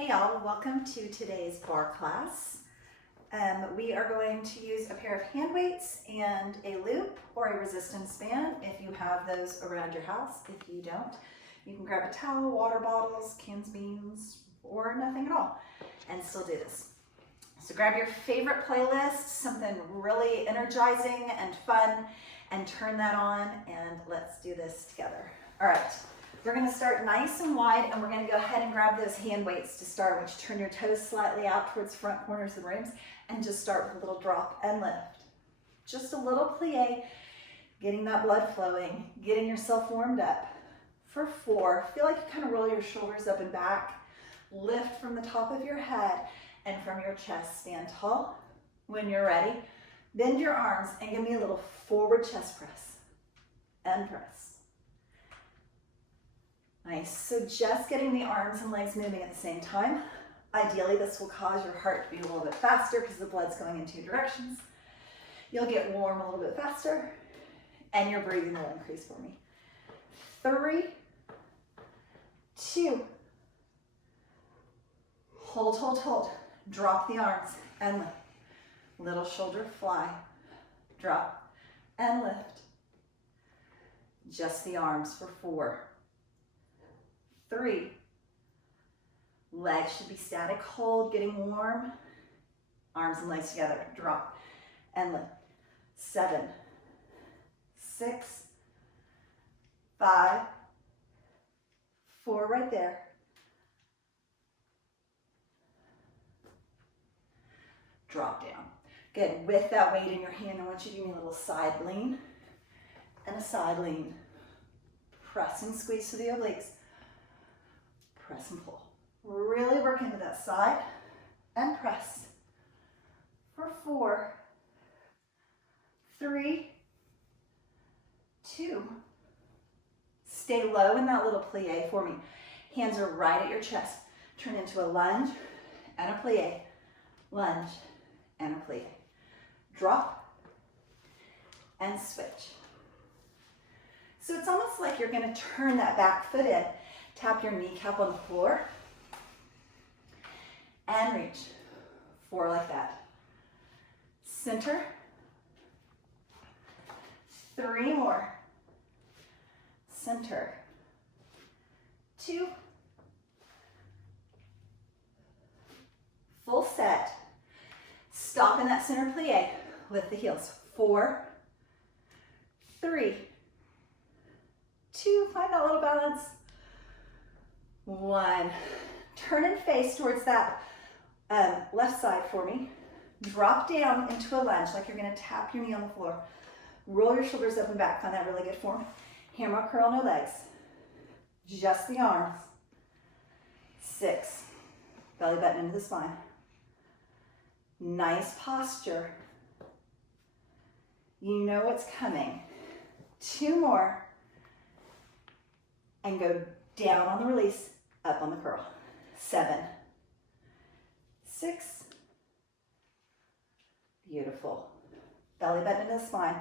Hey y'all, welcome to today's bar class. We are going to use a pair of hand weights and a loop or a resistance band if you have those around your house. If you don't, you can grab a towel, water bottles, cans, beans, or nothing at all and still do this. So grab your favorite playlist, something really energizing and fun, and turn that on and let's do this together. All right. We're going to start nice and wide, and we're going to go ahead and grab those hand weights to start, which turn your toes slightly out towards front corners of the ribs, and just start with a little drop and lift. Just a little plie, getting that blood flowing, getting yourself warmed up. For 4, feel like you kind of roll your shoulders up and back, lift from the top of your head and from your chest, stand tall. When you're ready, bend your arms and give me a little forward chest press and press. Nice, so just getting the arms and legs moving at the same time. Ideally, this will cause your heart to beat a little bit faster because the blood's going in 2 directions. You'll get warm a little bit faster, and your breathing will increase for me. 3, 2, hold, hold, hold. Drop the arms and lift. Little shoulder fly, drop and lift. Just the arms for 4. 3, legs should be static, hold, getting warm, arms and legs together, drop and lift. 7, 6, 5, 4 right there. Drop down. Good, with that weight in your hand, I want you to give me a little side lean and a side lean. Press and squeeze to the obliques. Press and pull. Really work into that side and press. For 4, 3, 2. Stay low in that little plie for me. Hands are right at your chest. Turn into a lunge and a plie. Lunge and a plie. Drop and switch. So it's almost like you're going to turn that back foot in. Tap your kneecap on the floor and reach. 4 like that. Center. 3 more. Center. 2. Full set. Stop in that center plie. Lift the heels. 4, 3, 2. Find that little balance. 1. Turn and face towards that left side for me. Drop down into a lunge like you're going to tap your knee on the floor. Roll your shoulders up and back. Find that really good form. Hammer curl, no legs. Just the arms. 6. Belly button into the spine. Nice posture. You know what's coming. 2 more. And go down on the release, up on the curl. 7, 6. Beautiful. Belly button into the spine.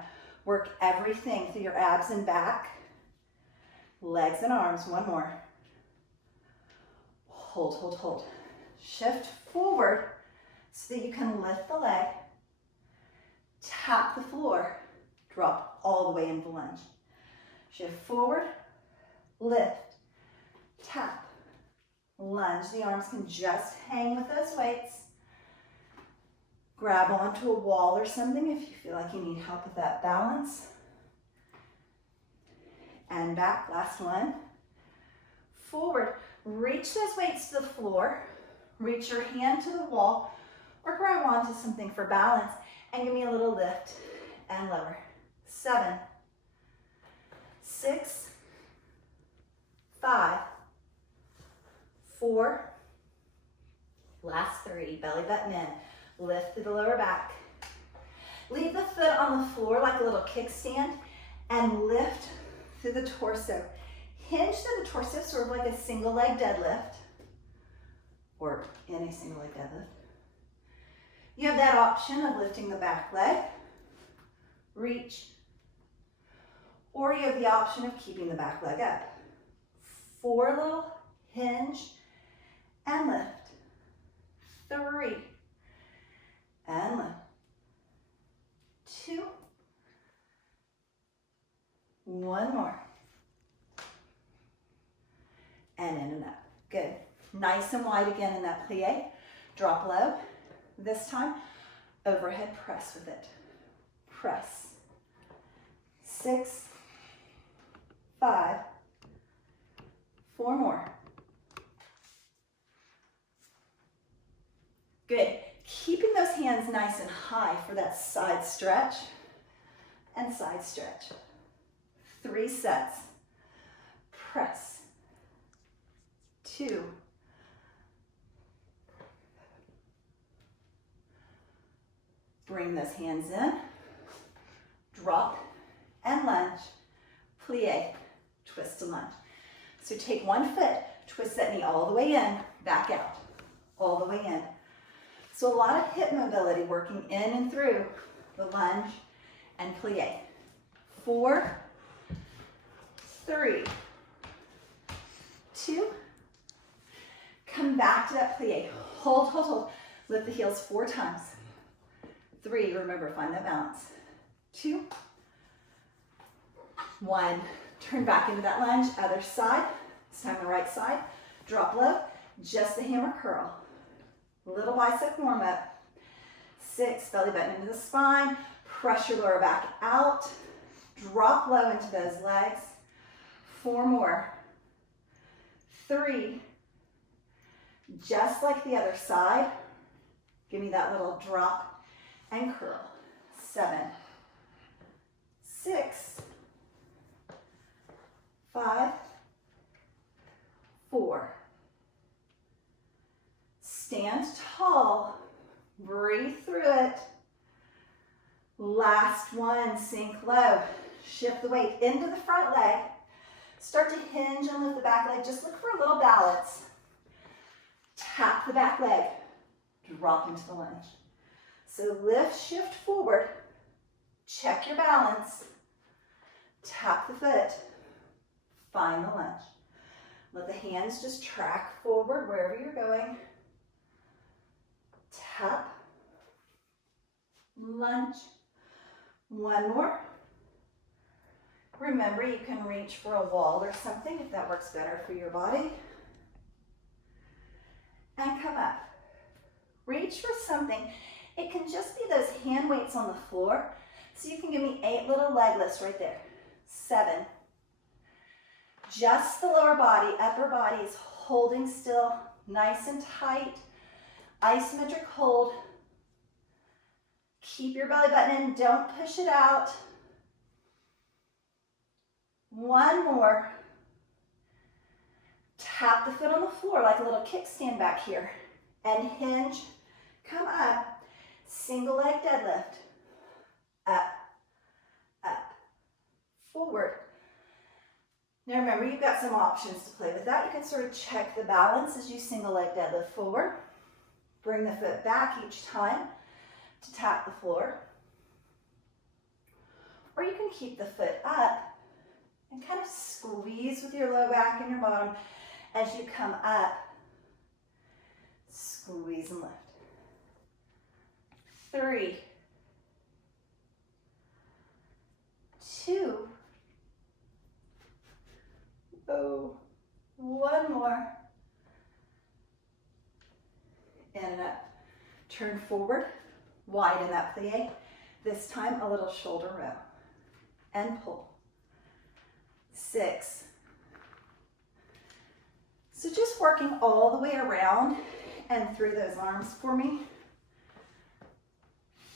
Work everything through your abs and back. Legs and arms. 1 more. Hold, hold, hold. Shift forward so that you can lift the leg. Tap the floor. Drop all the way into lunge. Shift forward. Lift. Tap, lunge. The arms can just hang with those weights. Grab onto a wall or something if you feel like you need help with that balance. And back, last one. Forward, reach those weights to the floor. Reach your hand to the wall or grab onto something for balance and give me a little lift and lower. 7, 6, 5, 4, last 3, belly button in, lift through the lower back. Leave the foot on the floor like a little kickstand and lift through the torso. Hinge through the torso, sort of like a single leg deadlift, or in a single leg deadlift. You have that option of lifting the back leg, reach, or you have the option of keeping the back leg up. 4 little hinge and lift. 3, and lift. 2, 1 more. And in and up. Good. Nice and wide again in that plie. Drop low. This time, overhead press with it. Press. 6, 5, 4 more. Good. Keeping those hands nice and high for that side stretch and side stretch. 3 sets. Press. 2. Bring those hands in. Drop and lunge. Plie. Twist and lunge. So take one foot, twist that knee all the way in, back out, all the way in. So a lot of hip mobility working in and through the lunge and plie. 4, 3, 2, come back to that plie. Hold, hold, hold. Lift the heels 4 times. 3, remember, find that balance. 2, 1, turn back into that lunge, other side. This time the right side. Drop low, just the hammer curl. Little bicep warm up. 6, belly button into the spine. Press your lower back out. Drop low into those legs. 4 more. 3, just like the other side. Give me that little drop and curl. 7, 6, 5, 4. Stand tall, breathe through it. Last one, sink low. Shift the weight into the front leg. Start to hinge and lift the back leg. Just look for a little balance. Tap the back leg. Drop into the lunge. So lift, shift forward. Check your balance. Tap the foot. Find the lunge. Let the hands just track forward wherever you're going. Tap, lunge. 1 more. Remember, you can reach for a wall or something if that works better for your body. And come up. Reach for something. It can just be those hand weights on the floor. So you can give me 8 little leg lifts right there. 7. Just the lower body, upper body is holding still, nice and tight. Isometric hold. Keep your belly button in, don't push it out. 1 more. Tap the foot on the floor like a little kickstand back here. And hinge, come up. Single leg deadlift. Up, up, forward. Now remember, you've got some options to play with that. You can sort of check the balance as you single leg deadlift forward. Bring the foot back each time to tap the floor. Or you can keep the foot up and kind of squeeze with your low back and your bottom as you come up. Squeeze and lift. 3, 2, 1 more. And up. Turn forward, wide in that plie. This time a little shoulder row. And pull. 6. So just working all the way around and through those arms for me.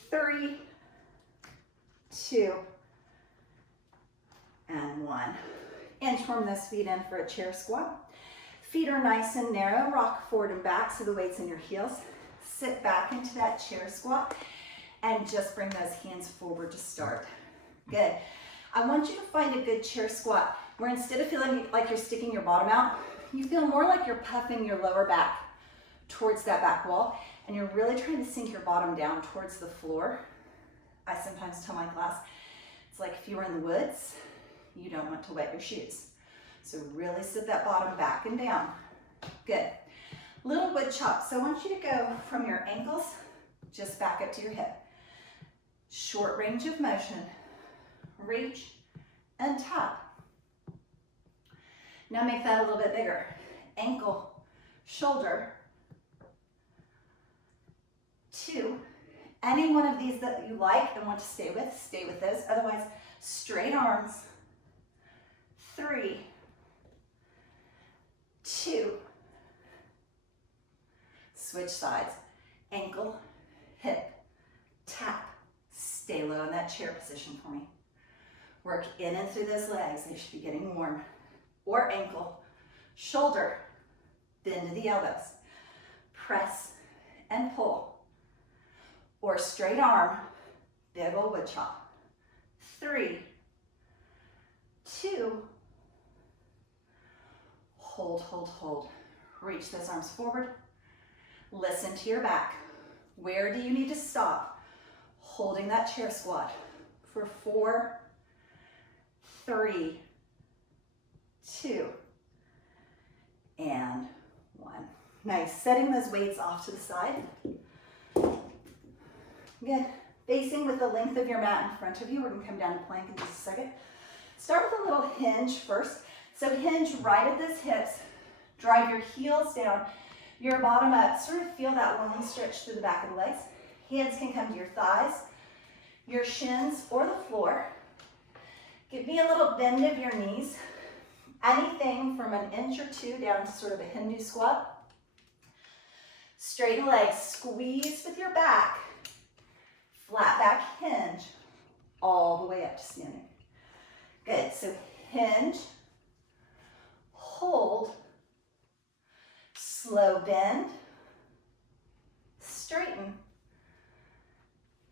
3, 2, and 1. Inchworm those feet in for a chair squat. Feet are nice and narrow. Rock forward and back so the weight's in your heels. Sit back into that chair squat and just bring those hands forward to start. Good. I want you to find a good chair squat where instead of feeling like you're sticking your bottom out, you feel more like you're puffing your lower back towards that back wall and you're really trying to sink your bottom down towards the floor. I sometimes tell my class, it's like if you were in the woods, you don't want to wet your shoes. So really sit that bottom back and down. Good. Little wood chop. So I want you to go from your ankles just back up to your hip. Short range of motion. Reach and tap. Now make that a little bit bigger. Ankle, shoulder. 2. Any one of these that you like and want to stay with those. Otherwise, straight arms. 3, 2. Switch sides. Ankle, hip, tap. Stay low in that chair position for me. Work in and through those legs. They should be getting warm. Or ankle, shoulder, bend to the elbows. Press and pull. Or straight arm, big old wood chop. 3, 2, hold, hold, hold. Reach those arms forward. Listen to your back. Where do you need to stop? Holding that chair squat for 4, 3, 2, and 1. Nice. Setting those weights off to the side. Good. Facing with the length of your mat in front of you. We're going to come down to plank in just a second. Start with a little hinge first. So hinge right at those hips. Drive your heels down, your bottom up. Sort of feel that long stretch through the back of the legs. Hands can come to your thighs, your shins, or the floor. Give me a little bend of your knees. Anything from an inch or 2 down to sort of a Hindu squat. Straighten legs, squeeze with your back. Flat back hinge, all the way up to standing. Good, so hinge, hold, slow bend, straighten,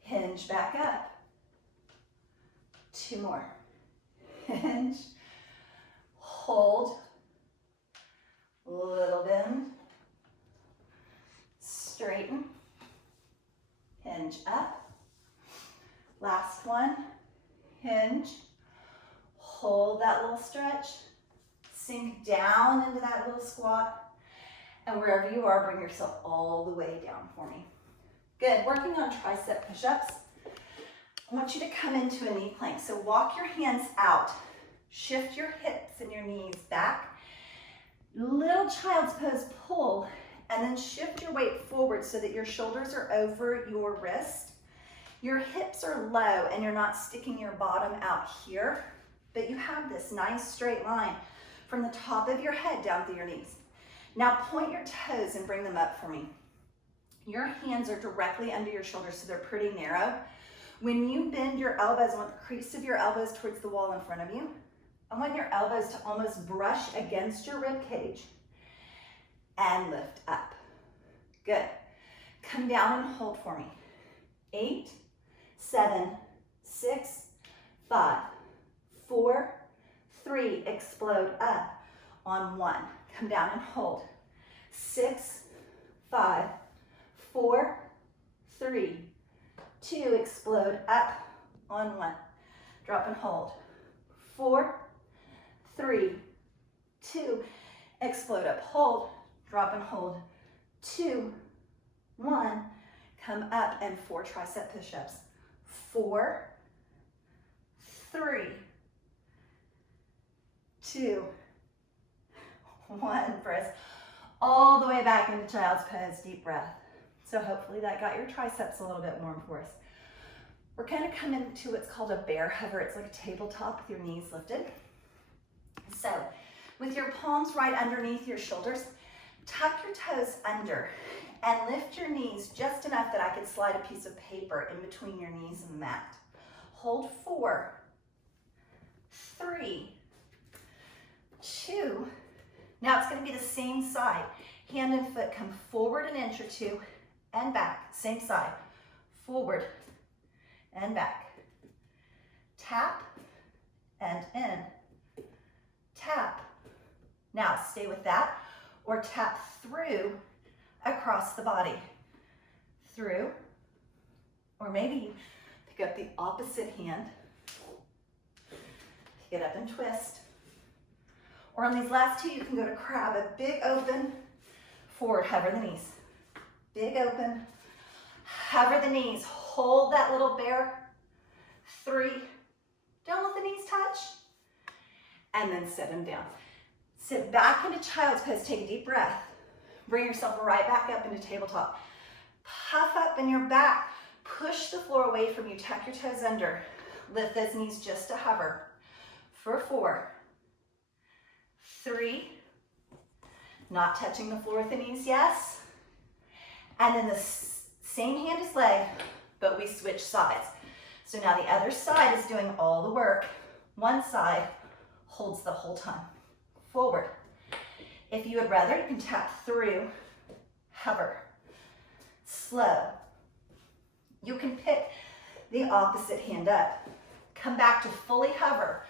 hinge back up. 2 more. Hinge, hold, little bend, straighten, hinge up. Last one, hinge, hold that little stretch, sink down into that little squat, and wherever you are, bring yourself all the way down for me. Good, working on tricep push-ups. I want you to come into a knee plank. So walk your hands out, shift your hips and your knees back. Little child's pose, pull, and then shift your weight forward so that your shoulders are over your wrist. Your hips are low and you're not sticking your bottom out here, but you have this nice straight line from the top of your head down through your knees. Now point your toes and bring them up for me. Your hands are directly under your shoulders, so they're pretty narrow. When you bend your elbows, I want the crease of your elbows towards the wall in front of you. I want your elbows to almost brush against your rib cage and lift up. Good. Come down and hold for me. 8, 7, 6, 5, 4, 3, explode up on 1. Come down and hold. 6, 5, 4, 3, 2, explode up on 1. Drop and hold. 4, 3, 2, explode up, hold, drop and hold. 2, 1, come up and 4 tricep push-ups. 4, 3, 2, 1. Press all the way back into child's pose, deep breath. So hopefully that got your triceps a little bit warm for us. We're going to come into what's called a bear hover. It's like a tabletop with your knees lifted. So with your palms right underneath your shoulders, tuck your toes under and lift your knees just enough that I can slide a piece of paper in between your knees and the mat. Hold 4, 3, 2. Now it's going to be the same side. Hand and foot come forward an inch or 2 and back. Same side. Forward and back. Tap and in. Tap. Now stay with that, or tap through across the body. Through, or maybe you pick up the opposite hand, pick it up and twist. Or on these last 2, you can go to crab, a big open Forward, hover the knees. Big open. Hover the knees. Hold that little bear. 3. Don't let the knees touch. And then sit them down. Sit back into child's pose. Take a deep breath. Bring yourself right back up into tabletop. Puff up in your back. Push the floor away from you. Tuck your toes under. Lift those knees just to hover. For 4, 3, not touching the floor with the knees, yes. And then the same hand is leg, but we switch sides. So now the other side is doing all the work. One side holds the whole time. Forward. If you would rather, you can tap through, hover, slow. You can pick the opposite hand up. Come back to fully hover.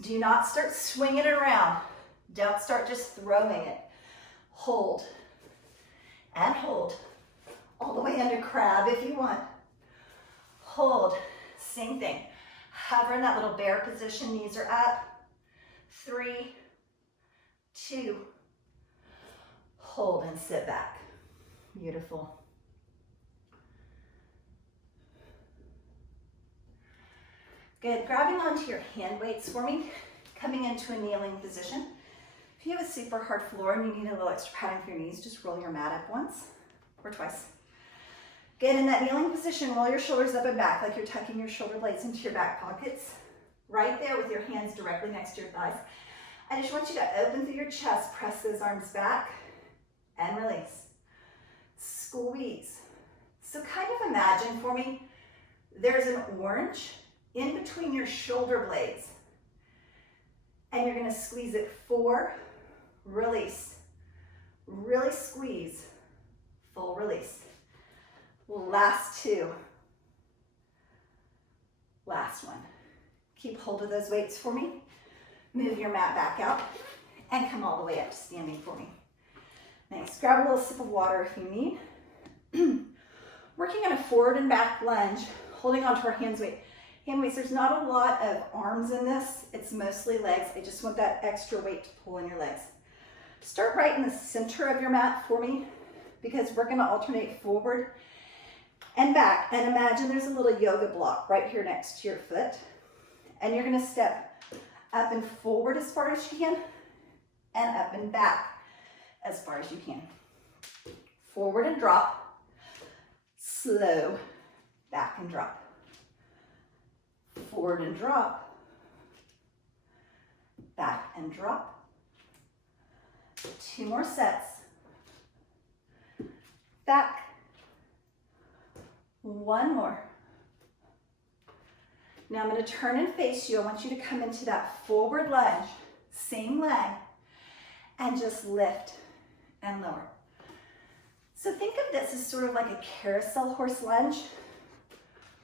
Do not start swinging it around. Don't start just throwing it. Hold and hold. All the way under crab if you want. Hold. Same thing. Hover in that little bear position. Knees are up. 3, 2. Hold and sit back. Beautiful. Good. Grabbing onto your hand weights for me. Coming into a kneeling position. If you have a super hard floor and you need a little extra padding for your knees, just roll your mat up once or twice. Get in that kneeling position. Roll your shoulders up and back like you're tucking your shoulder blades into your back pockets. Right there with your hands directly next to your thighs. I just want you to open through your chest. Press those arms back and release. Squeeze. So kind of imagine for me, there's an orange in between your shoulder blades. And you're gonna squeeze it. 4, release. Really squeeze, full release. Last 2. Last one. Keep hold of those weights for me. Move your mat back out and come all the way up to standing for me. Nice. Grab a little sip of water if you need. Working on a forward and back lunge, holding onto our hand weights. There's not a lot of arms in this. It's mostly legs. I just want that extra weight to pull in your legs. Start right in the center of your mat for me because we're going to alternate forward and back. And imagine there's a little yoga block right here next to your foot. And you're going to step up and forward as far as you can and up and back as far as you can. Forward and drop. Slow. Back and drop. Forward and drop, back and drop. 2 more sets. Back. 1 more. Now I'm going to turn and face you. I want you to come into that forward lunge, same leg, and just lift and lower. So think of this as sort of like a carousel horse lunge,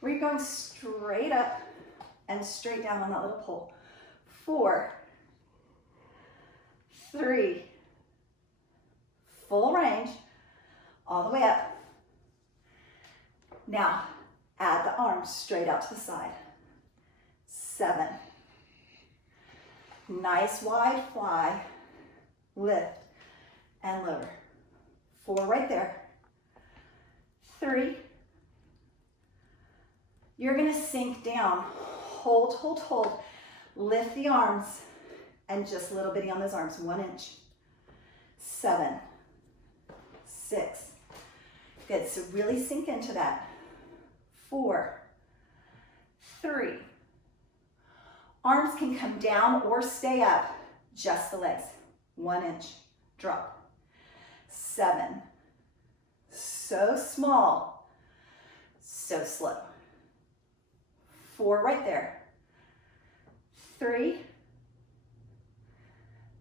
where you're going straight up and straight down on that little pole. 4, 3, full range, all the way up. Now, add the arms straight out to the side. 7, nice wide fly, lift and lower. 4 right there. 3, you're gonna sink down. Hold, hold, hold. Lift the arms and just a little bitty on those arms. 1 inch. 7, 6. Good, so really sink into that. 4, 3. Arms can come down or stay up. Just the legs. 1 inch. Drop. 7. So small. So slow. 4 right there. 3,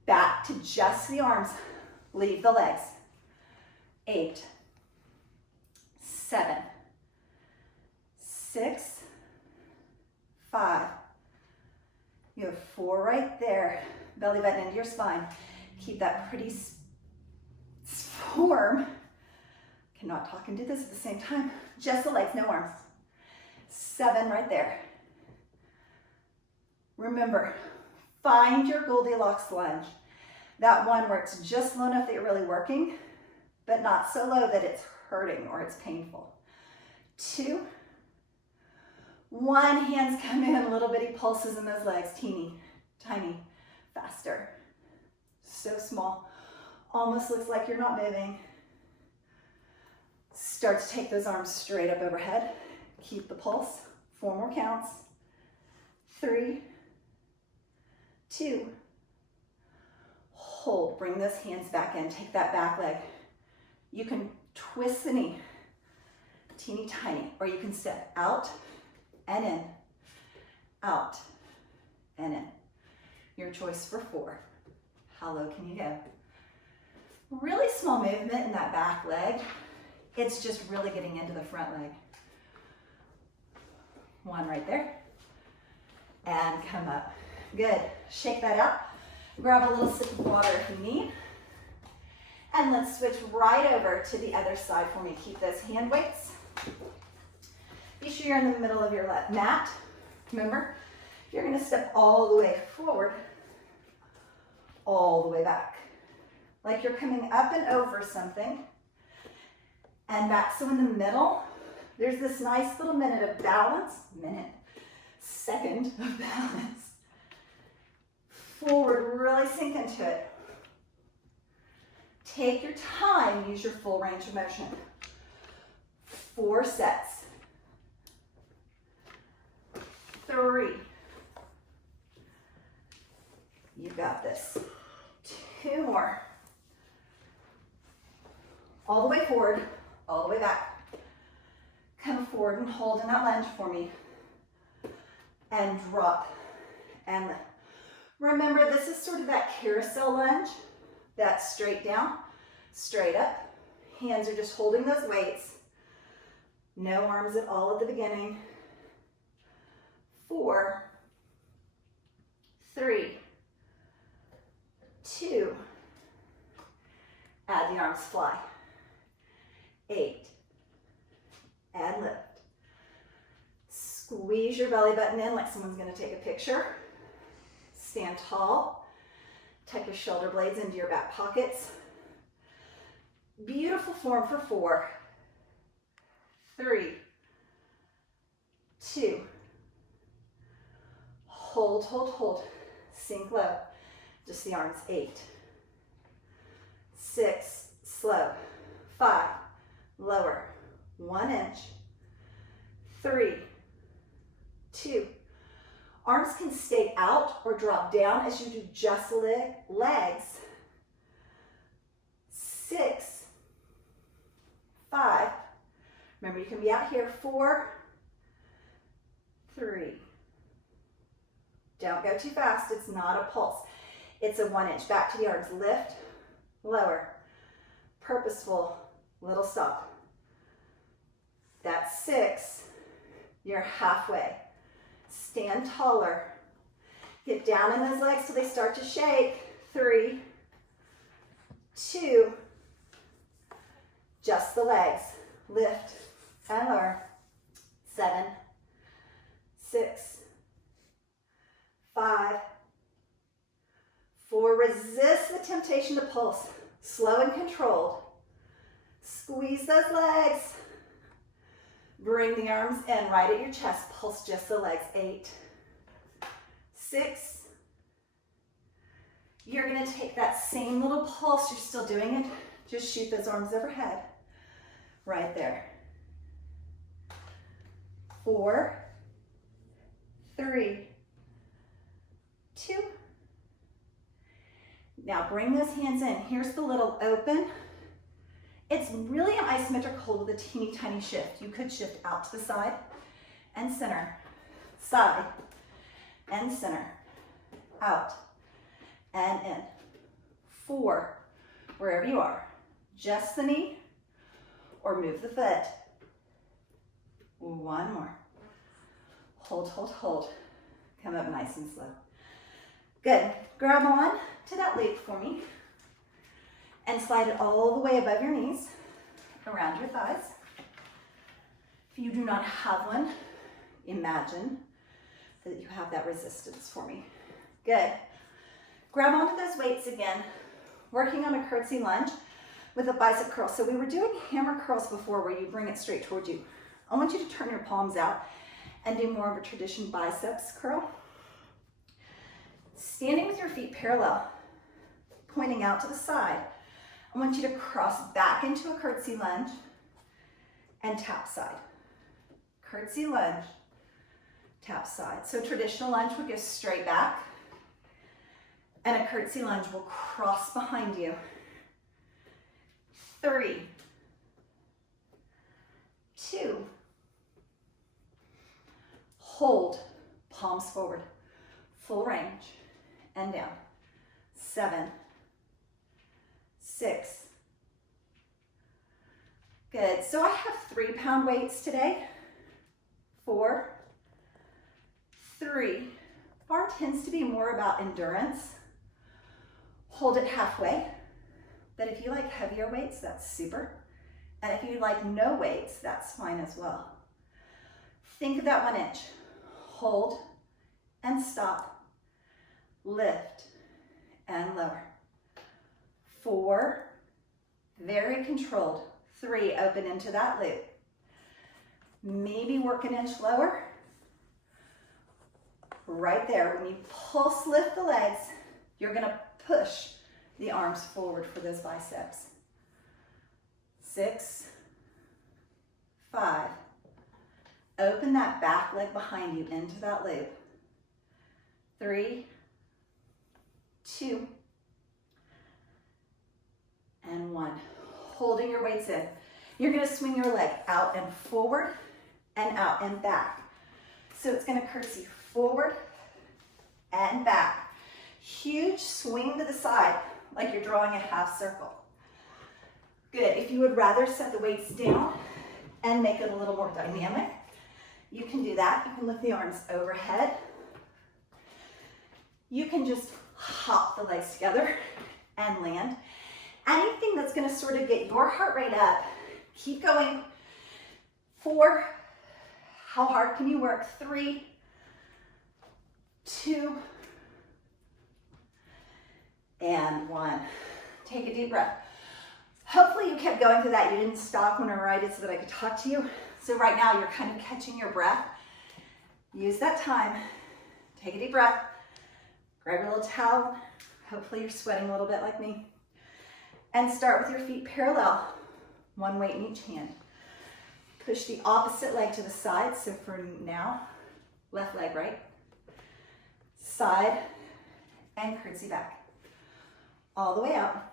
back to just the arms, leave the legs. 8, 7, 6, 5. You have 4 right there. Belly button into your spine. Keep that pretty form. Cannot talk and do this at the same time. Just the legs, no arms. 7 right there. Remember, find your Goldilocks lunge. That one where it's just low enough that you're really working, but not so low that it's hurting or it's painful. 2, 1, hands come in, little bitty pulses in those legs, teeny, tiny, faster. So small, almost looks like you're not moving. Start to take those arms straight up overhead. Keep the pulse, 4 more counts. 3, 2, hold, bring those hands back in, take that back leg. You can twist the knee, teeny tiny, or you can step out and in, out and in. Your choice for 4. How low can you go? Really small movement in that back leg. It's just really getting into the front leg. 1 right there. And come up. Good. Shake that out. Grab a little sip of water if you need. And let's switch right over to the other side for me. Keep those hand weights. Be sure you're in the middle of your mat. Remember, you're going to step all the way forward, all the way back. Like you're coming up and over something and back. So in the middle, there's this nice little minute of balance, second of balance. Forward, really sink into it. Take your time, use your full range of motion. 4 sets. 3. You got this. 2 more. All the way forward, all the way back. Come forward and hold in that lunge for me. And drop and lift. Remember, this is sort of that carousel lunge. That's straight down, straight up. Hands are just holding those weights. No arms at all at the beginning. 4, 3, 2. Add the arms, fly. 8, and lift. Squeeze your belly button in like someone's going to take a picture. Stand tall. Tuck your shoulder blades into your back pockets. Beautiful form for 4, 3, 2. Hold, hold, hold. Sink low. Just the arms. 8, 6, slow. 5, lower. 1 inch. 3, 2. Arms can stay out or drop down as you do just legs. 6, 5. Remember, you can be out here. 4, 3. Don't go too fast. It's not a pulse. It's a 1 inch. Back to the arms. Lift, lower. Purposeful, little stop. That's 6. You're halfway. Stand taller. Get down in those legs till they start to shake. 3, 2. Just the legs. Lift and lower. 7, 6, 5, 4. Resist the temptation to pulse. Slow and controlled. Squeeze those legs. Bring the arms in right at your chest. Pulse just the legs. 8, 6. You're going to take that same little pulse. You're still doing it. Just shoot those arms overhead. Right there. 4, 3, 2. Now bring those hands in. Here's the little open. It's really an isometric hold with a teeny tiny shift. You could shift out to the side and center, side and center, out and in. 4, wherever you are. Just the knee or move the foot. 1 more. Hold, hold, hold. Come up nice and slow. Good. Grab on to that loop for me and slide it all the way above your knees, around your thighs. If you do not have one, imagine that you have that resistance for me. Good. Grab onto those weights again, working on a curtsy lunge. with a bicep curl. So we were doing hammer curls before where you bring it straight towards you. I want you to turn your palms out and do more of a tradition biceps curl. Standing with your feet parallel, pointing out to the side. I want you to cross back into a curtsy lunge and tap side. Curtsy lunge, tap side. So traditional lunge would go straight back, and a curtsy lunge will cross behind you. 3, 2, hold, palms forward, full range, and down. 7, 6. Good. So I have 3-pound weights today. 4, 3. Bar tends to be more about endurance. Hold it halfway. But if you like heavier weights, that's super. And if you like no weights, that's fine as well. Think of that 1 inch. Hold and stop. Lift and lower. 4, very controlled. 3, open into that loop. Maybe work an inch lower. Right there, when you pulse lift the legs, you're gonna push the arms forward for those biceps. 6, 5, open that back leg behind you into that loop. 3, 2, and 1. Holding your weights in. You're gonna swing your leg out and forward and out and back. So it's gonna curtsy forward and back. Huge swing to the side, like you're drawing a half circle. Good. If you would rather set the weights down and make it a little more dynamic, you can do that. You can lift the arms overhead. You can just hop the legs together and land. Anything that's going to sort of get your heart rate up, keep going. 4, how hard can you work? 3, 2, and 1. Take a deep breath. Hopefully you kept going through that. You didn't stop whenever I did so that I could talk to you. So right now you're kind of catching your breath. Use that time. Take a deep breath. Grab your little towel. Hopefully you're sweating a little bit like me. And start with your feet parallel. 1 weight in each hand. Push the opposite leg to the side. So for now, left leg, right? Side and curtsy back. All the way out.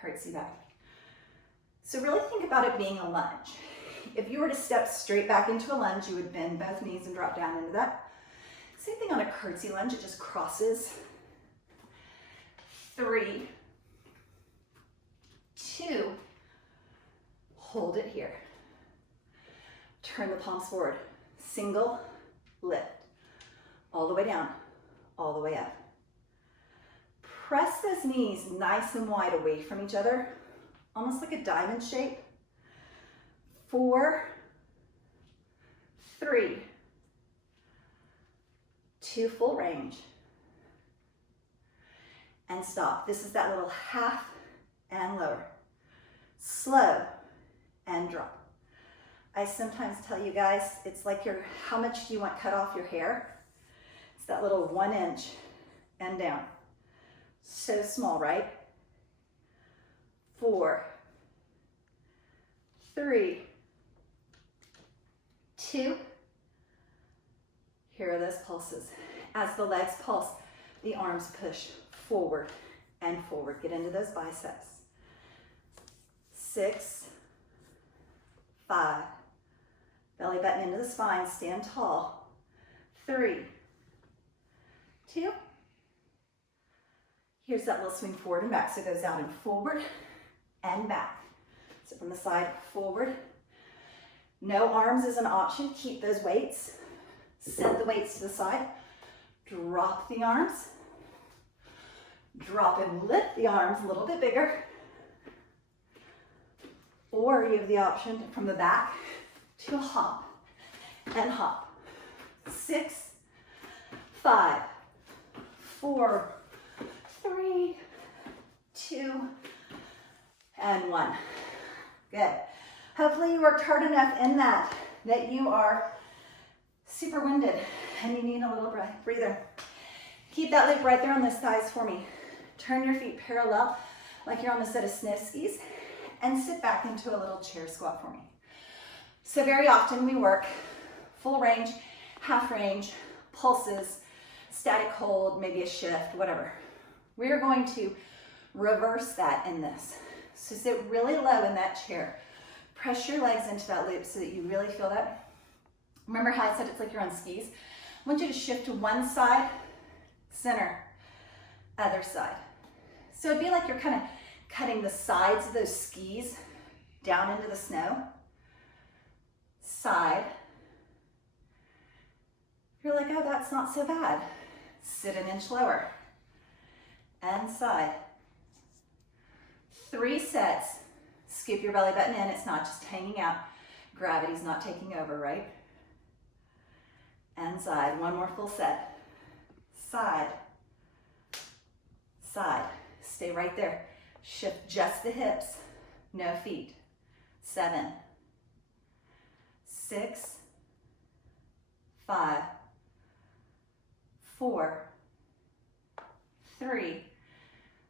Curtsy back. So really think about it being a lunge. If you were to step straight back into a lunge, you would bend both knees and drop down into that. Same thing on a curtsy lunge, it just crosses. 3, 2, hold it here. Turn the palms forward. Single, lift. All the way down, all the way up. Press those knees nice and wide away from each other, almost like a diamond shape. 4, 3, 2, full range. And stop. This is that little half and lower. Slow and drop. I sometimes tell you guys, it's like how much do you want cut off your hair? It's that little 1 inch and down. So small, right? 4, 3, 2. Here are those pulses. As the legs pulse, the arms push forward and forward. Get into those biceps. 6, 5. Belly button into the spine. Stand tall. 3, 2. Here's that little swing forward and back. So it goes out and forward and back. So from the side, forward. No arms is an option. Keep those weights. Set the weights to the side. Drop the arms. Drop and lift the arms a little bit bigger. Or you have the option from the back to hop and hop. 6, 5, 4, 3, 2, and 1. Good. Hopefully you worked hard enough in that you are super winded and you need a little breather. Keep that loop right there on those thighs for me. Turn your feet parallel like you're on a set of snow skis and sit back into a little chair squat for me. So very often we work full range, half range, pulses, static hold, maybe a shift, whatever. We're going to reverse that in this. So sit really low in that chair. Press your legs into that loop so that you really feel that. Remember how I said it's like you're on skis? I want you to shift to one side, center, other side. So it'd be like you're kind of cutting the sides of those skis down into the snow. Side. You're like, oh, that's not so bad. Sit an inch lower. And side. 3 sets. Scoop your belly button in. It's not just hanging out. Gravity's not taking over, right? And side. 1 more full set. Side. Side. Stay right there. Shift just the hips. No feet. 7. 6. 5. 4. 3.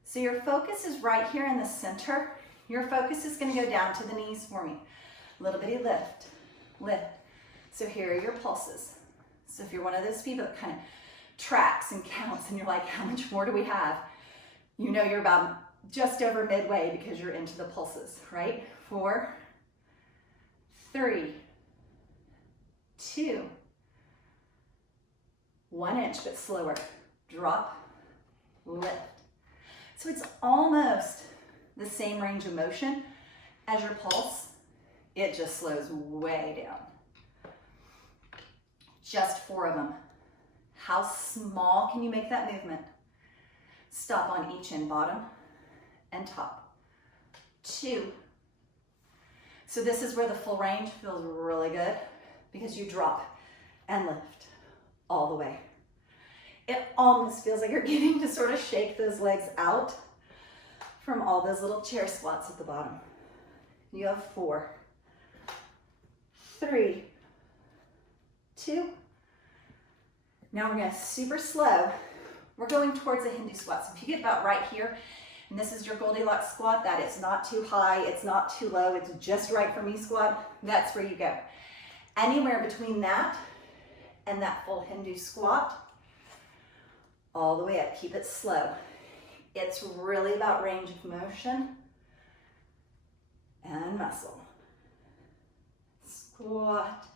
So your focus is right here in the center. Your focus is going to go down to the knees for me. Little bitty lift, lift. So here are your pulses. So if you're one of those people that kind of tracks and counts and you're like, how much more do we have? You know you're about just over midway because you're into the pulses, right? 4, 3, 2, 1 inch, but slower. Drop, lift. So it's almost the same range of motion as your pulse. It just slows way down. Just 4 of them. How small can you make that movement? Stop on each end, bottom and top. 2. So this is where the full range feels really good because you drop and lift all the way. It almost feels like you're getting to sort of shake those legs out from all those little chair squats at the bottom. You have 4, 3, 2. Now we're going to super slow. We're going towards a Hindu squat. So if you get about right here, and this is your Goldilocks squat, that is not too high, it's not too low, it's just right for me squat, that's where you go. Anywhere between that and that full Hindu squat, all the way up, keep it slow. It's really about range of motion and muscle. Squat.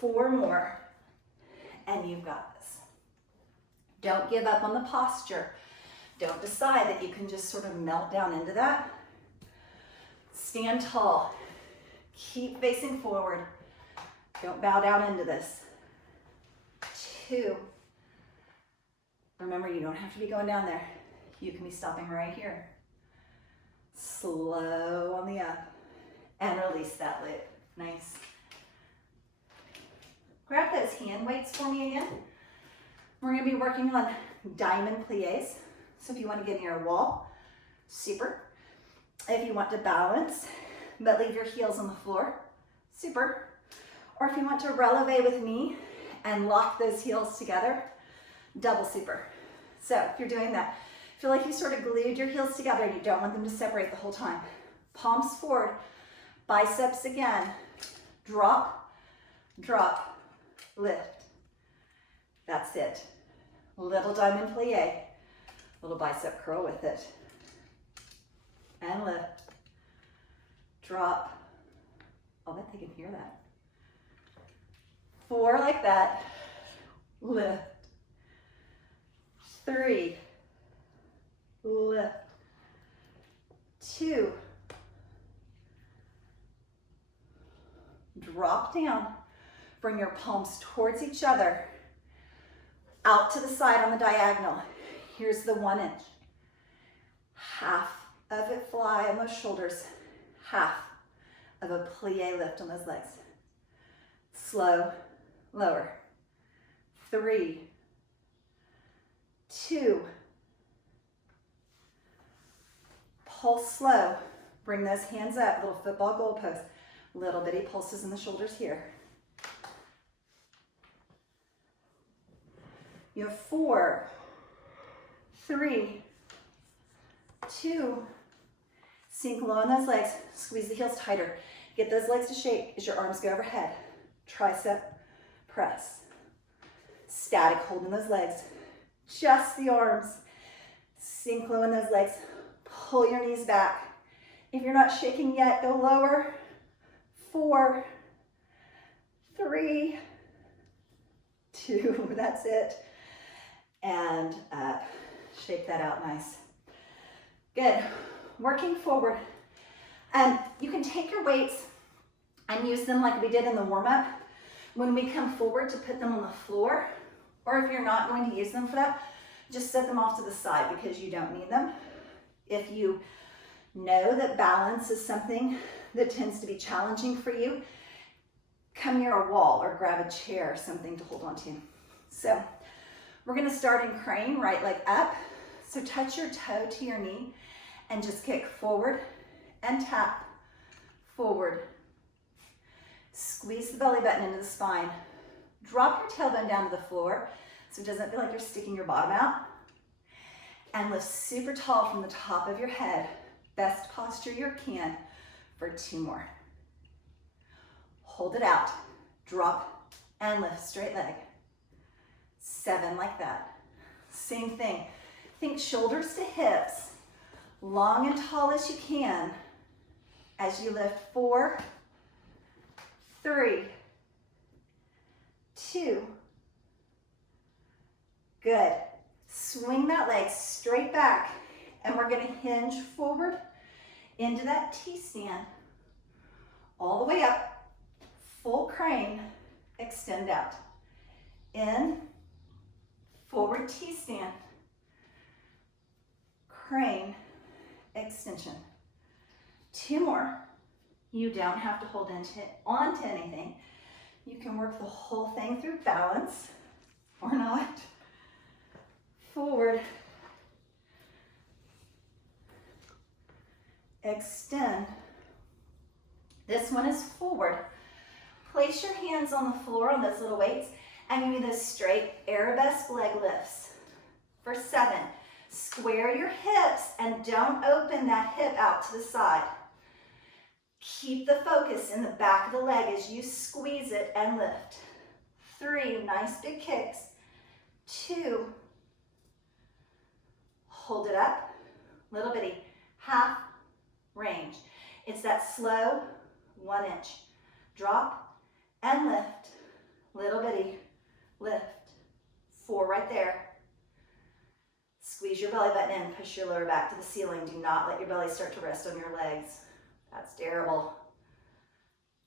Four more, and you've got this. Don't give up on the posture. Don't decide that you can just sort of melt down into that. Stand tall. Keep facing forward. Don't bow down into this. 2. Remember, you don't have to be going down there. You can be stopping right here. Slow on the up. And release that loop. Nice. Grab those hand weights for me again. We're going to be working on diamond plies. So if you want to get near a wall, super. If you want to balance, but leave your heels on the floor, super. Or if you want to releve with me and lock those heels together, double super. So if you're doing that, feel like you sort of glued your heels together and you don't want them to separate the whole time. Palms forward, biceps again, drop, drop, lift. That's it. Little diamond plie, little bicep curl with it. And lift, drop. I'll bet they can hear that. 4 like that, lift. 3, lift. 2, drop down. Bring your palms towards each other, out to the side on the diagonal. Here's the 1 inch. Half of it fly on those shoulders, half of a plie lift on those legs. Slow, lower. 3, 2, pulse slow. Bring those hands up, little football goal post. Little bitty pulses in the shoulders here. You have 4, 3, 2, sink low in those legs, squeeze the heels tighter. Get those legs to shake as your arms go overhead. Tricep press. Static hold in those legs. Just the arms. Sink low in those legs. Pull your knees back. If you're not shaking yet, go lower. 4, 3, 2, that's it. And up. Shake that out nice. Good. Working forward. You can take your weights and use them like we did in the warm-up when we come forward to put them on the floor. Or if you're not going to use them for that, just set them off to the side because you don't need them. If you know that balance is something that tends to be challenging for you, come near a wall or grab a chair or something to hold on to. So we're going to start in crane, right leg up. So touch your toe to your knee and just kick forward and tap, forward. Squeeze the belly button into the spine. Drop your tailbone down to the floor so it doesn't feel like you're sticking your bottom out. And lift super tall from the top of your head. Best posture you can for 2 more. Hold it out. Drop and lift straight leg. 7 like that. Same thing. Think shoulders to hips. Long and tall as you can as you lift 4, 3, 2. Good. Swing that leg straight back and we're going to hinge forward into that T-stand. All the way up, full crane, extend out. In, forward T-stand, crane, extension. 2 more. You don't have to hold on to anything. You can work the whole thing through balance or not. Forward. Extend. This one is forward. Place your hands on the floor on those little weights and give me those straight arabesque leg lifts. For 7, square your hips and don't open that hip out to the side. Keep the focus in the back of the leg as you squeeze it and lift. 3, nice big kicks. 2, hold it up, little bitty, half range. It's that slow 1 inch. Drop and lift, little bitty, lift. 4 right there. Squeeze your belly button in, push your lower back to the ceiling. Do not let your belly start to rest on your legs. That's terrible.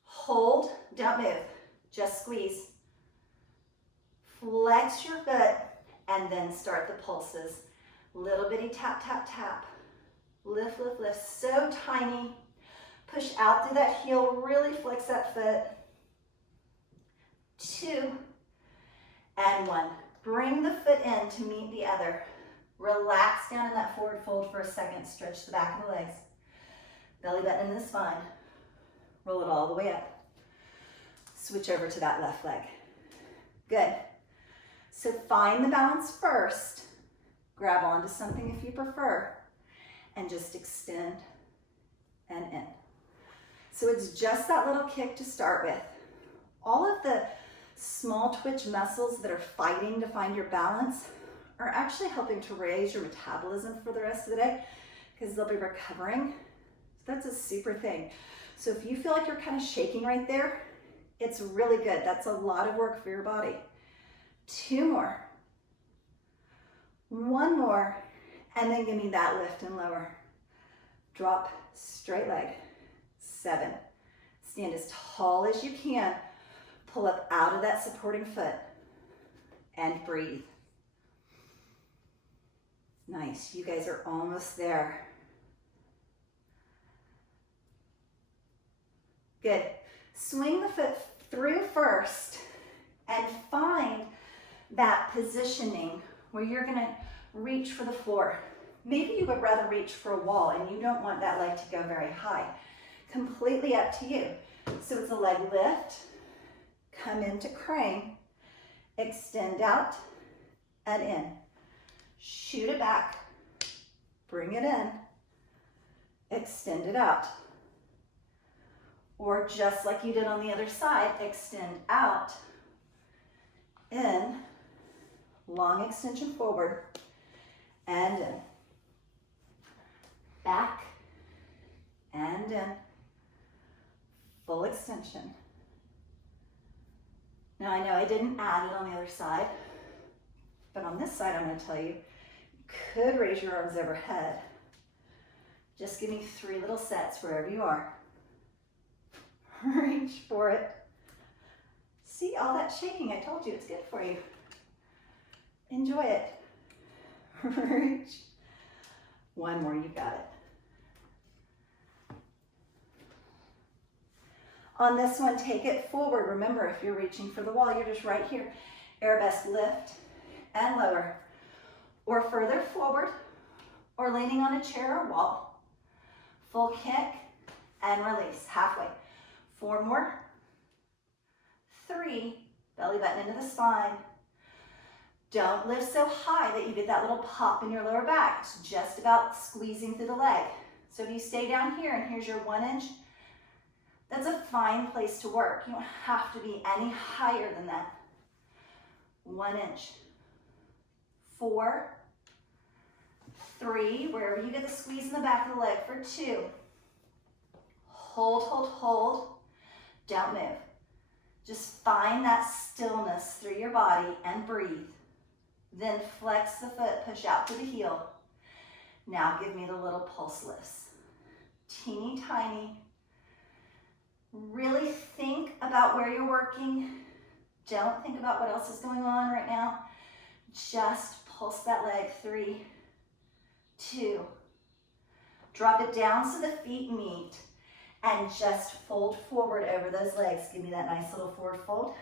Hold, don't move, just squeeze. Flex your foot and then start the pulses. Little bitty tap, tap, tap. Lift, lift, lift, so tiny. Push out through that heel, really flex that foot. 2 and 1. Bring the foot in to meet the other. Relax down in that forward fold for a second. Stretch the back of the legs. Belly button in the spine. Roll it all the way up. Switch over to that left leg. Good. So find the balance first. Grab onto something if you prefer. And just extend and in. So it's just that little kick to start with. All of the small twitch muscles that are fighting to find your balance are actually helping to raise your metabolism for the rest of the day because they'll be recovering. So that's a super thing. So if you feel like you're kind of shaking right there, it's really good. That's a lot of work for your body. 2 more. 1 more. And then give me that lift and lower. Drop, straight leg. 7. Stand as tall as you can. Pull up out of that supporting foot. And breathe. Nice. You guys are almost there. Good. Swing the foot through first and find that positioning where you're going to reach for the floor. Maybe you would rather reach for a wall and you don't want that leg to go very high. Completely up to you. So it's a leg lift, come into crane, extend out and in. Shoot it back, bring it in, extend it out. Or just like you did on the other side, extend out, in, long extension forward, and in. Back, and in. Full extension. Now I know I didn't add it on the other side, but on this side I'm going to tell you, you could raise your arms overhead. Just give me 3 little sets wherever you are. Reach for it. See all that shaking? I told you it's good for you. Enjoy it. Reach. One more, you got it. On this one, take it forward. Remember, if you're reaching for the wall, you're just right here. Arabesque lift and lower. Or further forward, or leaning on a chair or wall. Full kick and release, halfway. 4 more. 3, belly button into the spine. Don't lift so high that you get that little pop in your lower back. It's just about squeezing through the leg. So if you stay down here and here's your 1 inch, that's a fine place to work. You don't have to be any higher than that. 1 inch. 4, 3, wherever you get the squeeze in the back of the leg for 2. Hold, hold, hold. Don't move. Just find that stillness through your body and breathe. Then flex the foot, push out to the heel. Now give me the little pulse lifts. Teeny tiny. Really think about where you're working. Don't think about what else is going on right now. Just pulse that leg. 3, 2. Drop it down so the feet meet. And just fold forward over those legs. Give me that nice little forward fold.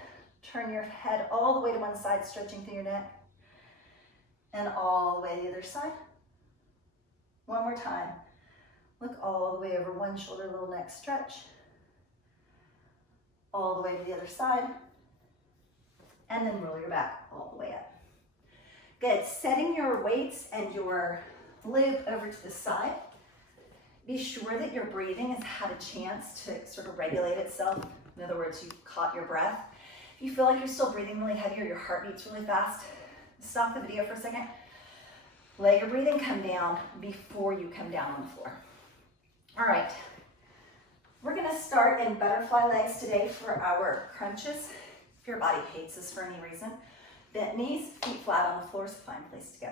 Turn your head all the way to one side, stretching through your neck. And all the way to the other side. One more time. Look all the way over one shoulder, little neck stretch. All the way to the other side. And then roll your back all the way up. Good. Setting your weights and your loop over to the side. Be sure that your breathing has had a chance to sort of regulate itself. In other words, you've caught your breath. If you feel like you're still breathing really heavy or your heart beats really fast, stop the video for a second. Let your breathing come down before you come down on the floor. All right. We're going to start in butterfly legs today for our crunches. If your body hates this for any reason, bent knees, feet flat on the floor is a fine place to go.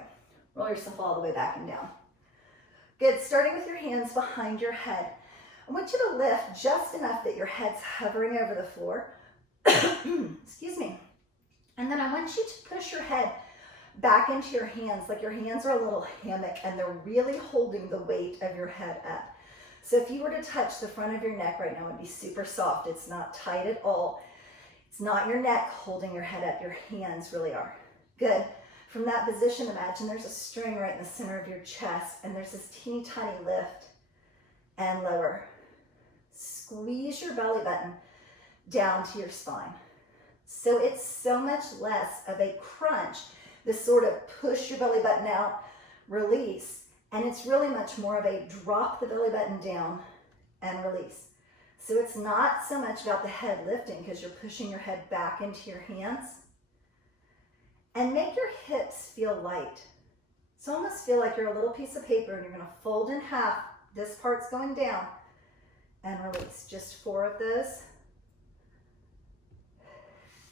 Roll yourself all the way back and down. Good, starting with your hands behind your head. I want you to lift just enough that your head's hovering over the floor. Excuse me. And then I want you to push your head back into your hands, like your hands are a little hammock and they're really holding the weight of your head up. So if you were to touch the front of your neck right now, it would be super soft. It's not tight at all. It's not your neck holding your head up. Your hands really are. Good. From that position, imagine there's a string right in the center of your chest and there's this teeny tiny lift and lower. Squeeze your belly button down to your spine. So it's so much less of a crunch, this sort of push your belly button out, release, and it's really much more of a drop the belly button down and release. So it's not so much about the head lifting because you're pushing your head back into your hands. And make your hips feel light. So almost feel like you're a little piece of paper and you're going to fold in half. This part's going down and release. Just 4 of those.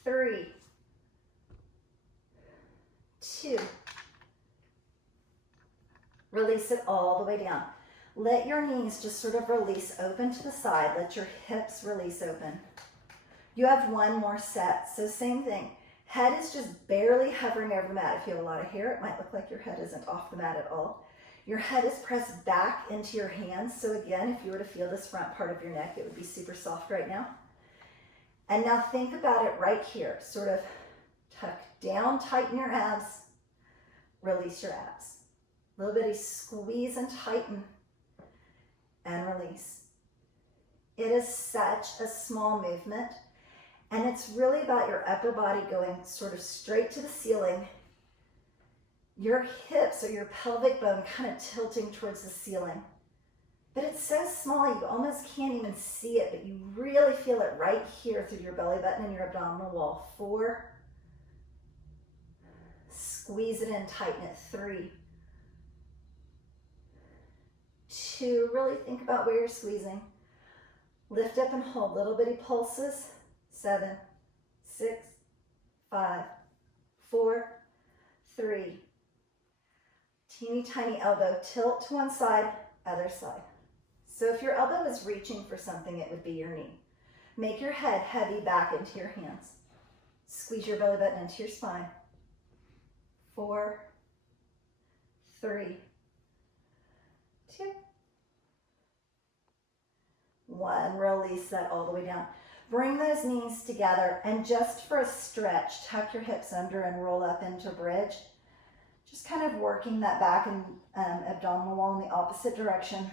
3, 2. Release it all the way down. Let your knees just sort of release open to the side. Let your hips release open. You have 1 more set. So same thing. Head is just barely hovering over the mat. If you have a lot of hair, it might look like your head isn't off the mat at all. Your head is pressed back into your hands. So again, if you were to feel this front part of your neck, it would be super soft right now. And now think about it right here. Sort of tuck down, tighten your abs, release your abs. little bitty squeeze and tighten, and release. It is such a small movement, and it's really about your upper body going sort of straight to the ceiling, your hips or your pelvic bone kind of tilting towards the ceiling. But it's so small you almost can't even see it, but you really feel it right here through your belly button and your abdominal wall. 4, squeeze it in, tighten it. 3, 2, really think about where you're squeezing. Lift up and hold, little bitty pulses. 7, 6, 5, 4, 3. Teeny tiny elbow, tilt to one side, other side. So if your elbow is reaching for something, it would be your knee. Make your head heavy back into your hands. Squeeze your belly button into your spine. 4, 3, 2, 1. Release that all the way down. Bring those knees together, and just for a stretch, tuck your hips under and roll up into bridge. Just kind of working that back and abdominal wall in the opposite direction,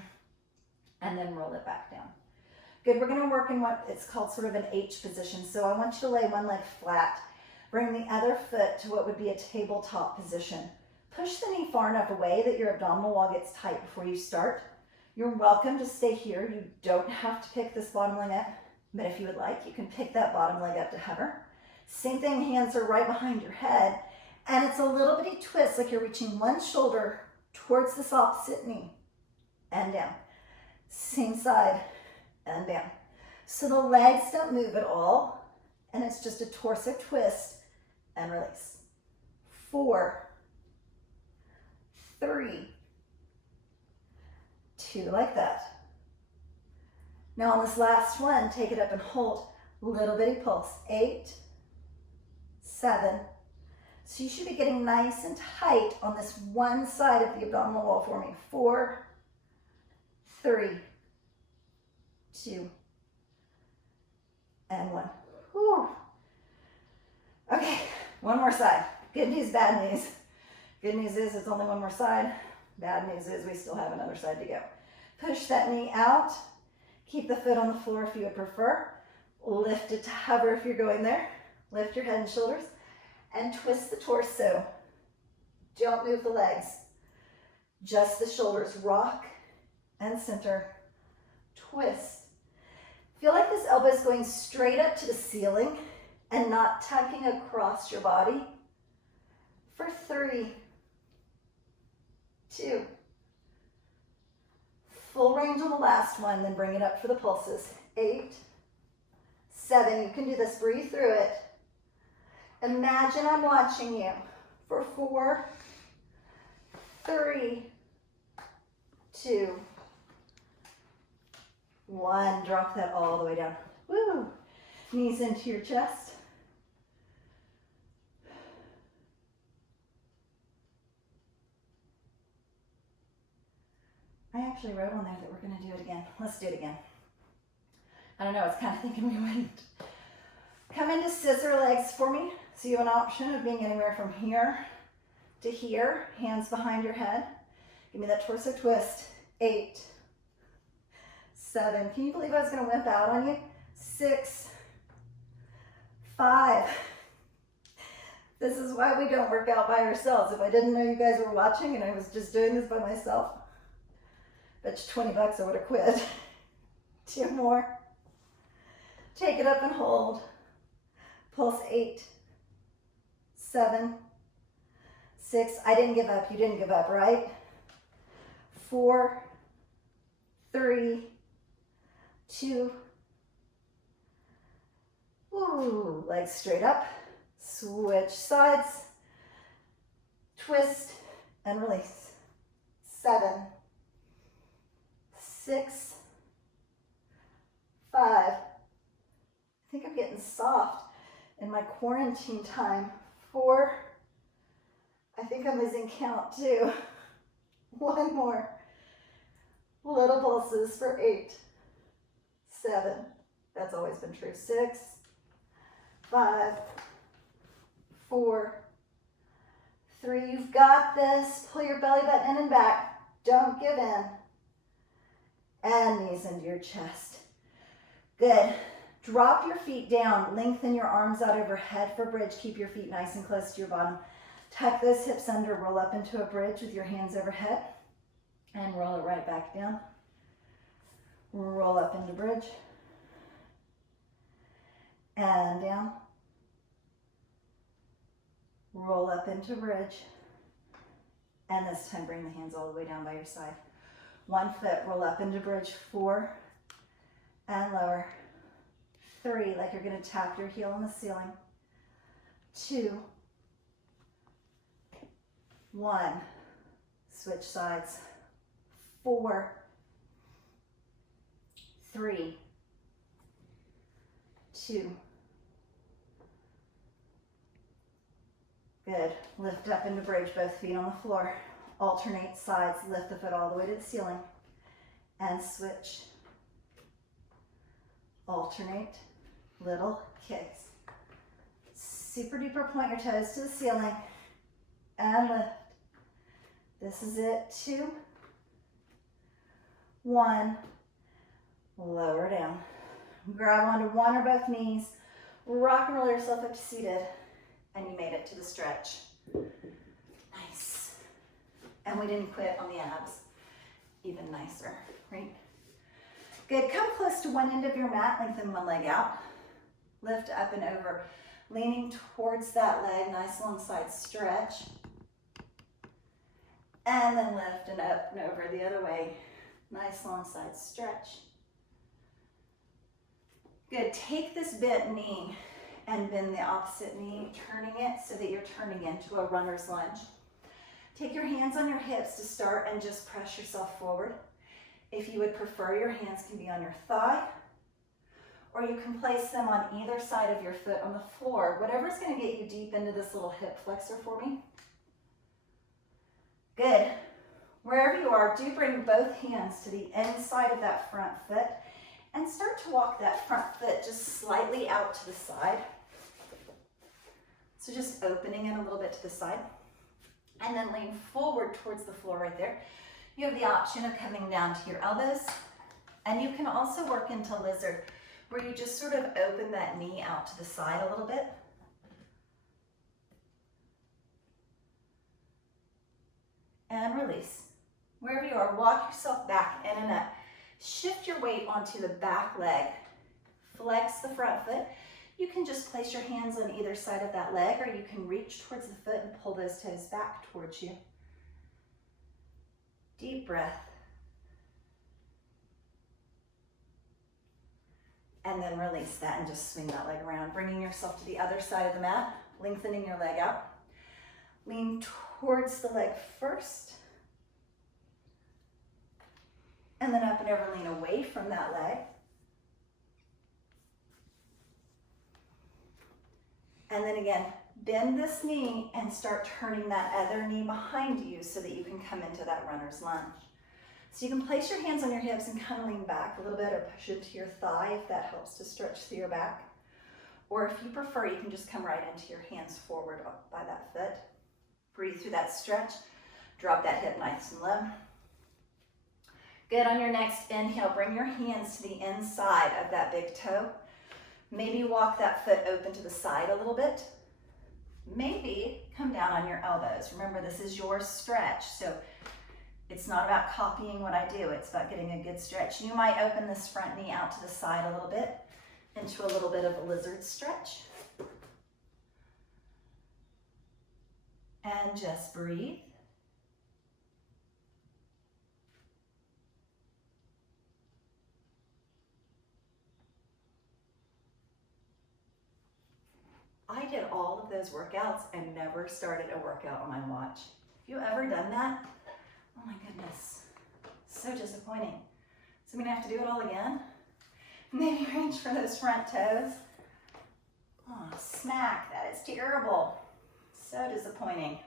and then roll it back down. Good, we're gonna work in what it's called sort of an H position. So I want you to lay one leg flat. Bring the other foot to what would be a tabletop position. Push the knee far enough away that your abdominal wall gets tight before you start. You're welcome to stay here. You don't have to pick this bottom leg up, but if you would like, you can pick that bottom leg up to hover. Same thing, hands are right behind your head, and it's a little bitty twist, like you're reaching one shoulder towards this opposite knee, and down. Same side, and down. So the legs don't move at all, and it's just a torso twist and release. 4, 3, 2, like that. Now on this last one, take it up and hold. Little bitty pulse. 8, 7. So you should be getting nice and tight on this one side of the abdominal wall for me. 4, 3, 2, and 1. Whew. Okay, one more side. Good news, bad news. Good news is it's only one more side. Bad news is we still have another side to go. Push that knee out. Keep the foot on the floor if you would prefer. Lift it to hover if you're going there. Lift your head and shoulders and twist the torso. Don't move the legs. Just the shoulders. Rock and center. Twist. Feel like this elbow is going straight up to the ceiling and not tucking across your body. For 3, 2. Full range on the last one, then bring it up for the pulses. 8, 7. You can do this. Breathe through it. Imagine I'm watching you. For 4, 3, 2, 1. Drop that all the way down. Woo! Knees into your chest. I actually wrote on there that we're going to do it again. Let's do it again. I don't know, I was kind of thinking we wouldn't. Come into scissor legs for me. So you have an option of being anywhere from here to here. Hands behind your head. Give me that torso twist. 8, 7. Can you believe I was going to wimp out on you? 6, 5. This is why we don't work out by ourselves. If I didn't know you guys were watching and I was just doing this by myself, bet you $20 I would have quit. 2 more. Take it up and hold. Pulse. 8, 7, 6. I didn't give up. You didn't give up, right? 4, 3, 2. Ooh, legs straight up. Switch sides. Twist and release. 7, 6, 5. I think I'm getting soft in my quarantine time. 4. I think I'm losing count too. 1 more. Little pulses for 8, 7. That's always been true. 6, 5, 4, 3, you've got this. Pull your belly button in and back. Don't give in. And knees into your chest. Good. Drop your feet down. Lengthen your arms out overhead for bridge. Keep your feet nice and close to your bottom. Tuck those hips under. Roll up into a bridge with your hands overhead. And roll it right back down. Roll up into bridge. And down. Roll up into bridge. And this time bring the hands all the way down by your side. 1 foot, roll up into bridge. 4 and lower. 3, like you're going to tap your heel on the ceiling. 2, 1, switch sides. 4, 3, 2. Good. Lift up into bridge, both feet on the floor. Alternate sides, lift the foot all the way to the ceiling. And switch. Alternate. Little kicks. Super duper point your toes to the ceiling. And lift. This is it. 2, 1. Lower down. Grab onto one or both knees. Rock and roll yourself up to seated. And you made it to the stretch. Nice. And we didn't quit on the abs. Even nicer, right? Good. Come close to one end of your mat. Lengthen one leg out. Lift up and over. Leaning towards that leg. Nice long side stretch. And then lift and up and over the other way. Nice long side stretch. Good. Take this bent knee and bend the opposite knee, turning it so that you're turning into a runner's lunge. Take your hands on your hips to start and just press yourself forward. If you would prefer, your hands can be on your thigh, or you can place them on either side of your foot on the floor. Whatever's going to get you deep into this little hip flexor for me. Good. Wherever you are, do bring both hands to the inside of that front foot and start to walk that front foot just slightly out to the side. So just opening it a little bit to the side. And then lean forward towards the floor right there. You have the option of coming down to your elbows. And you can also work into lizard, where you just sort of open that knee out to the side a little bit. And release. Wherever you are, walk yourself back in and up. Shift your weight onto the back leg. Flex the front foot. You can just place your hands on either side of that leg, or you can reach towards the foot and pull those toes back towards you. Deep breath. And then release that and just swing that leg around, bringing yourself to the other side of the mat, lengthening your leg out. Lean towards the leg first. And then up and over, lean away from that leg. And then again, bend this knee and start turning that other knee behind you so that you can come into that runner's lunge. So you can place your hands on your hips and kind of lean back a little bit, or push into your thigh if that helps to stretch through your back. Or if you prefer, you can just come right into your hands forward by that foot. Breathe through that stretch. Drop that hip nice and low. Good. On your next inhale, bring your hands to the inside of that big toe. Maybe walk that foot open to the side a little bit. Maybe come down on your elbows. Remember, this is your stretch, so it's not about copying what I do. It's about getting a good stretch. You might open this front knee out to the side a little bit into a little bit of a lizard stretch. And just breathe. I did all of those workouts and never started a workout on my watch. Have you ever done that? Oh my goodness, so disappointing. So I'm gonna have to do it all again. Maybe reach for those front toes. Oh, smack, that is terrible. So disappointing.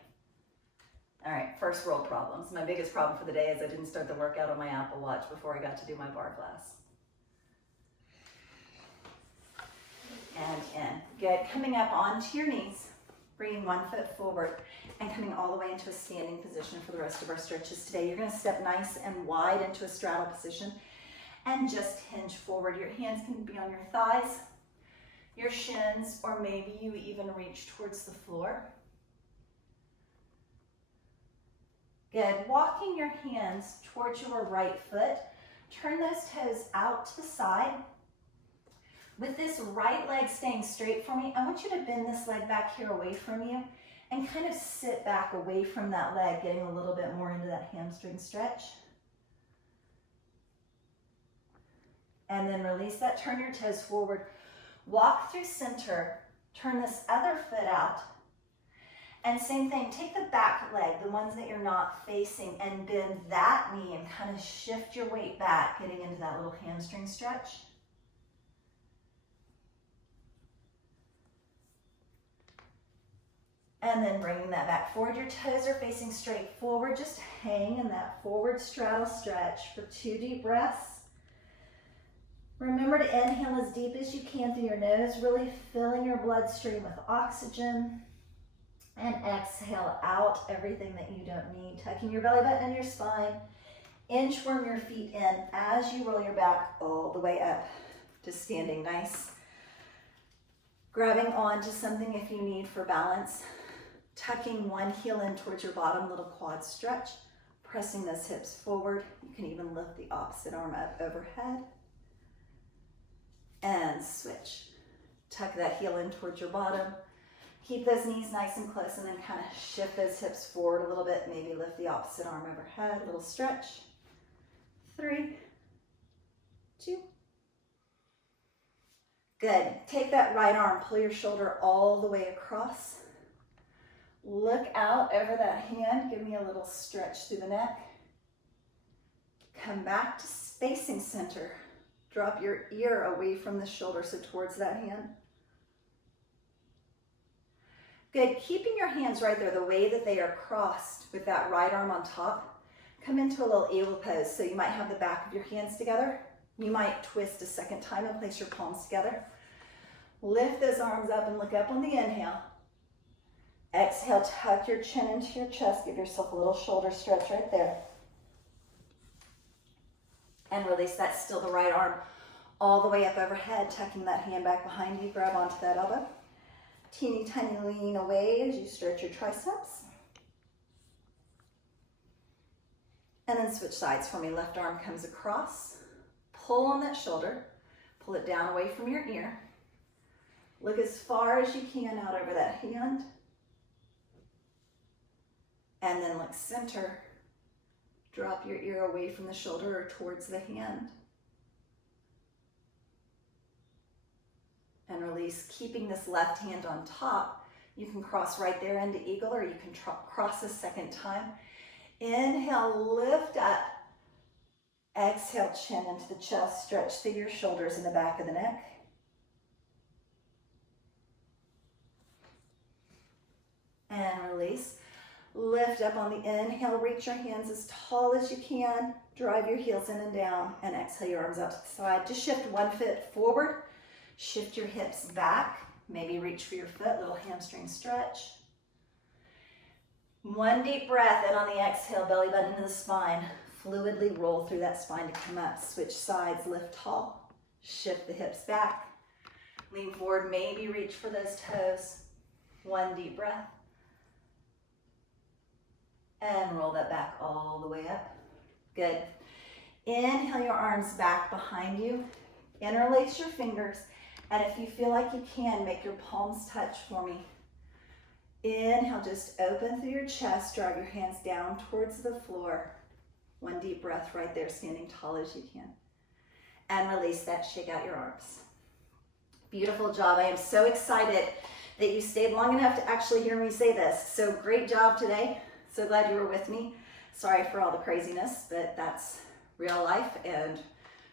All right, first world problems. My biggest problem for the day is I didn't start the workout on my Apple Watch before I got to do my bar class. And in. Good. Coming up onto your knees. bringing one foot forward and coming all the way into a standing position for the rest of our stretches today. You're gonna step nice and wide into a straddle position and just hinge forward. Your hands can be on your thighs, your shins, or maybe you even reach towards the floor. Good. Walking your hands towards your right foot, turn those toes out to the side. With this right leg staying straight for me, I want you to bend this leg back here away from you and kind of sit back away from that leg, getting a little bit more into that hamstring stretch. And then release that, turn your toes forward. Walk through center, turn this other foot out. And same thing, take the back leg, the ones that you're not facing, and bend that knee and kind of shift your weight back, getting into that little hamstring stretch. And then bringing that back forward. Your toes are facing straight forward. Just hang in that forward straddle stretch for 2 deep breaths. Remember to inhale as deep as you can through your nose, really filling your bloodstream with oxygen. And exhale out everything that you don't need. Tucking your belly button and your spine. Inchworm your feet in as you roll your back all the way up to standing nice. Grabbing onto something if you need for balance. Tucking one heel in towards your bottom, little quad stretch. Pressing those hips forward. You can even lift the opposite arm up overhead. And switch. Tuck that heel in towards your bottom. Keep those knees nice and close and then kind of shift those hips forward a little bit. Maybe lift the opposite arm overhead, a little stretch. 3, 2. Good. Take that right arm, pull your shoulder all the way across. Look out over that hand. Give me a little stretch through the neck. Come back to facing center. Drop your ear away from the shoulder, so towards that hand. Good, keeping your hands right there the way that they are crossed with that right arm on top. Come into a little eagle pose. So you might have the back of your hands together. You might twist a second time and place your palms together. Lift those arms up and look up on the inhale. Exhale, tuck your chin into your chest. Give yourself a little shoulder stretch right there. And release that, still the right arm all the way up overhead, tucking that hand back behind you. Grab onto that elbow. Teeny tiny lean away as you stretch your triceps. And then switch sides for me. Left arm comes across. Pull on that shoulder. Pull it down away from your ear. Look as far as you can out over that hand. And then look center. Drop your ear away from the shoulder or towards the hand. And release, keeping this left hand on top. You can cross right there into eagle, or you can cross a second time. Inhale, lift up. Exhale, chin into the chest. Stretch through your shoulders in the back of the neck. And release. Lift up on the inhale. Reach your hands as tall as you can. Drive your heels in and down. And exhale your arms out to the side. Just shift one foot forward. Shift your hips back. Maybe reach for your foot. Little hamstring stretch. One deep breath in on the exhale. Belly button into the spine. Fluidly roll through that spine to come up. Switch sides. Lift tall. Shift the hips back. Lean forward. Maybe reach for those toes. One deep breath. And roll that back all the way up. Good. Inhale your arms back behind you. Interlace your fingers. And if you feel like you can, make your palms touch for me. Inhale, just open through your chest. Drive your hands down towards the floor. One deep breath right there, standing tall as you can. And release that. Shake out your arms. Beautiful job. I am so excited that you stayed long enough to actually hear me say this. So great job today. So glad you were with me. Sorry for all the craziness, but that's real life and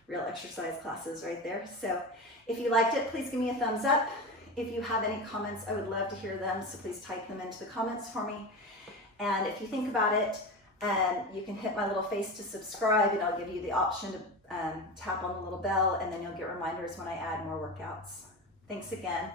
real exercise classes right there. So if you liked it, please give me a thumbs up. If you have any comments, I would love to hear them. So please type them into the comments for me. And if you think about it, you can hit my little face to subscribe, and I'll give you the option to tap on the little bell, and then you'll get reminders when I add more workouts. Thanks again.